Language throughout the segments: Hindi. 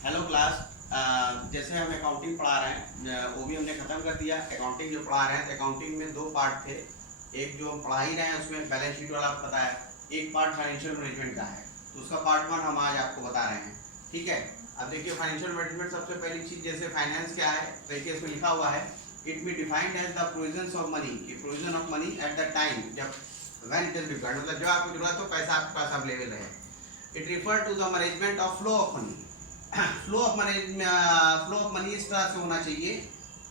Hello class. जैसे हम अकाउंटिंग पढ़ा रहे हैं, वो भी हमने ख़त्म कर दिया। अकाउंटिंग जो पढ़ा रहे हैं तो अकाउंटिंग में दो पार्ट थे। एक जो हम पढ़ा ही रहे हैं उसमें बैलेंस शीट वाला आपको पता है, एक पार्ट फाइनेंशियल मैनेजमेंट का है, तो उसका पार्ट 1 हम आज आपको बता रहे हैं। ठीक है, अब देखिए फाइनेंशियल मैनेजमेंट सबसे पहली चीज़, जैसे फाइनेंस क्या है, देखिए इसमें लिखा हुआ है it be defined as the provisions of money, कि provision of money at the time जब व्हेन इट इज रिक्वायर्ड, मतलब जब आपको जरूरत हो पैसा आपके पास अवेलेबल है। It refer to the management of flow of money. Flow of money इस तरह से होना चाहिए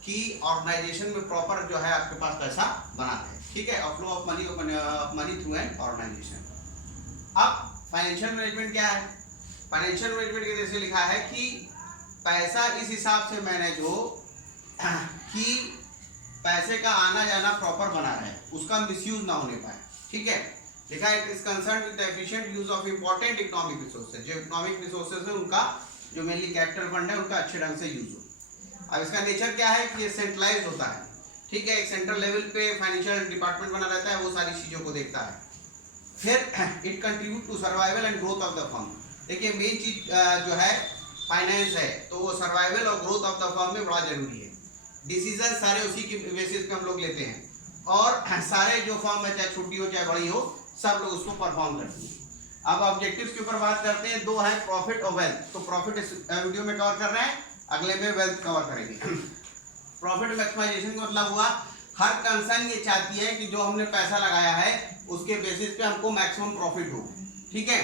कि ऑर्गेनाइजेशन में प्रॉपर जो है आपके पास पैसा बना है। ठीक है, और flow of money through an organization. अब फाइनेंशियल मैनेजमेंट क्या है? फाइनेंशियल मैनेजमेंट के जैसे लिखा है कि पैसा इस हिसाब से मैनेज हो कि पैसे का आना जाना प्रॉपर बना रहे, उसका मिसयूज ना होने पाए। ठीक है, लिखा है it is concern with the efficient use of important economic resources. जो इकोनॉमिक रिसोर्सेज है उनका जो मेनली कैपिटल फंड है उनका अच्छे ढंग से यूज हो। अब इसका नेचर क्या है कि ये सेंट्रलाइज होता है। ठीक है, एक सेंट्रल लेवल पे फाइनेंशियल डिपार्टमेंट बना रहता है, वो सारी चीज़ों को देखता है। फिर it contribute to survival and growth of the firm. देखिए मेन चीज जो है फाइनेंस है, तो वो सर्वाइवल और ग्रोथ ऑफ द फर्म में बड़ा जरूरी है। डिसीजन सारे उसी की बेसिस पे हम लोग लेते हैं, और सारे जो फर्म है चाहे छोटी हो चाहे बड़ी हो, सब लोग उसको परफॉर्म करते हैं। अब ऑब्जेक्टिव्स के ऊपर बात करते हैं, दो है प्रॉफिट और वेल्थ। तो प्रॉफिट इस वीडियो में कवर कर रहे हैं, अगले में वेल्थ कवर करेंगे। प्रॉफिट मैक्सिमाइजेशन का मतलब हुआ हर कंसर्न ये चाहती है कि जो हमने पैसा लगाया है उसके बेसिस पे हमको मैक्सिमम प्रॉफिट हो। ठीक है,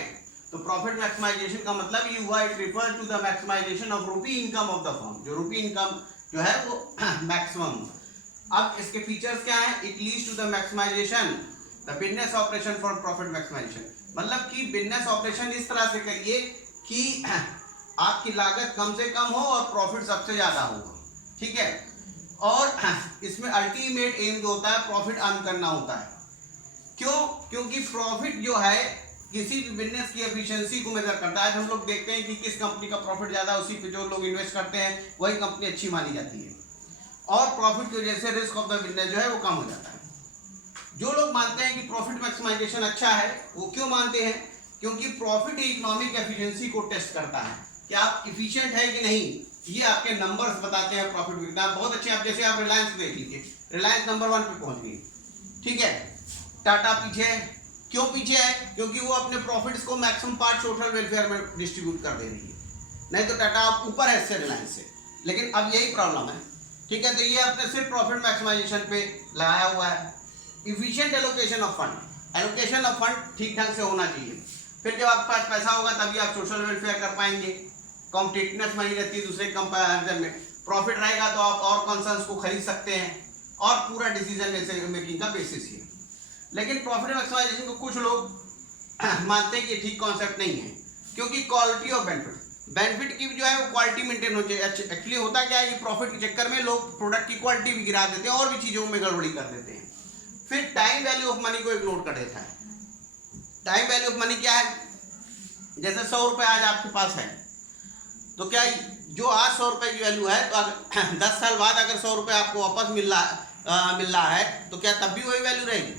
तो प्रॉफिट मैक्सिमाइजेशन का मतलब ये हुआ it refer to the maximization of rupee income of the firm. जो रूपी इनकम जो है वो मैक्सिमम। अब इसके फीचर्स क्या है? It leads to the maximization the business operation for profit maximization. मतलब कि बिजनेस ऑपरेशन इस तरह से करिए कि आपकी लागत कम से कम हो और प्रॉफिट सबसे ज्यादा हो। ठीक है, और इसमें अल्टीमेट एम जो होता है प्रॉफिट अर्न करना होता है। क्यों? क्योंकि प्रॉफिट जो है किसी भी बिजनेस की एफिशिएंसी को मेजर करता है। हम लोग देखते हैं कि किस कंपनी का प्रॉफिट ज्यादा है, उसी पे जो लोग इन्वेस्ट करते हैं वही कंपनी अच्छी मानी जाती है, और प्रॉफिट की वजह से रिस्क ऑफ द बिजनेस जो है वो कम हो जाता है। जो लोग मानते हैं कि प्रॉफिट मैक्सिमाइजेशन अच्छा है, वो क्यों मानते हैं? क्योंकि प्रॉफिट इकोनॉमिक एफिशिएंसी को टेस्ट करता है कि आप इफिशिएंट है कि नहीं। ये आपके नंबर्स बताते हैं प्रॉफिट कितना। बहुत अच्छे, आप जैसे आप रिलायंस देख लीजिए, रिलायंस नंबर 1 पे पहुंच गई। ठीक है, टाटा पीछे है। क्यों पीछे है? क्योंकि वो अपने प्रॉफिट्स को मैक्सिमम पार्ट सोशल वेलफेयर में डिस्ट्रीब्यूट कर दे रही है। नहीं तो टाटा ऊपर है इससे, रिलायंस से। लेकिन अब यही प्रॉब्लम है। ठीक है, तो ये अपने सिर्फ प्रॉफिट मैक्सिमाइजेशन पे लगाया हुआ है। Efficient allocation of fund, allocation of fund ठीक ढंग से होना चाहिए। फिर जब आपके पास पैसा होगा तभी आप सोशल वेलफेयर कर पाएंगे। कॉम्पिटिटिवनेस बनी रहती है दूसरे कंपैरिजन में। प्रॉफिट रहेगा तो आप और कंसर्न्स को खरीद सकते हैं, और पूरा डिसीजन मेकिंग का बेसिस है। लेकिन प्रॉफिट मैक्सिमाइजेशन को कुछ लोग मानते हैं कि ठीक कॉन्सेप्ट नहीं है, क्योंकि क्वालिटी ऑफ बेनिफिट की जो है वो क्वालिटी मेंटेन होनी चाहिए। एक्चुअली होता क्या है कि प्रॉफिट के चक्कर में लोग प्रोडक्ट की क्वालिटी भी गिरा देते हैं और भी चीज़ों में गड़बड़ी कर देते हैं। फिर टाइम वैल्यू ऑफ मनी को इग्नोर कर देता है। टाइम वैल्यू ऑफ मनी क्या है? जैसे 100 रुपये आज आपके पास है, तो क्या जो आज 100 रुपये की वैल्यू है, तो अगर 10 साल बाद अगर 100 रुपये आपको वापस मिल रहा है, तो क्या तब भी वही वैल्यू रहेगी?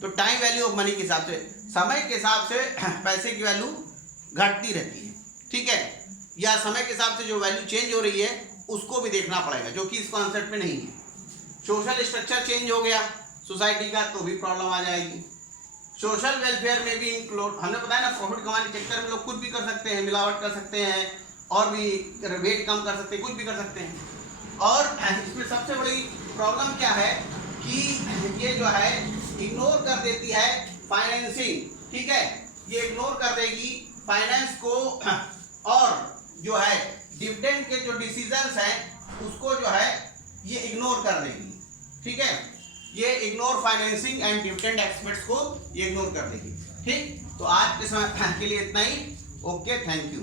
तो टाइम वैल्यू ऑफ मनी के हिसाब से, समय के हिसाब से पैसे की वैल्यू घटती रहती है। ठीक है, या समय के हिसाब से जो वैल्यू चेंज हो रही है उसको भी देखना पड़ेगा, जो कि इस कॉन्सेप्ट में नहीं है। सोशल स्ट्रक्चर चेंज हो गया सोसाइटी का, तो भी प्रॉब्लम आ जाएगी। सोशल वेलफेयर में भी इंक्लूड, हमने बताया ना, प्रॉफिट कमाने के चक्कर में लोग कुछ भी कर सकते हैं, मिलावट कर सकते हैं, और भी वेट कम कर सकते हैं, कुछ भी कर सकते हैं। और इसमें सबसे बड़ी प्रॉब्लम क्या है कि ये जो है इग्नोर कर देती है फाइनेंसिंग। ठीक है, ये इग्नोर कर देगी फाइनेंस को, और जो है डिविडेंड के जो डिसीजंस हैं उसको जो है ये इग्नोर कर देगी। ठीक है, ये ignore financing and dividend experts को ये इग्नोर कर देगी। ठीक, तो आज के समय के लिए इतना ही। Okay, thank you.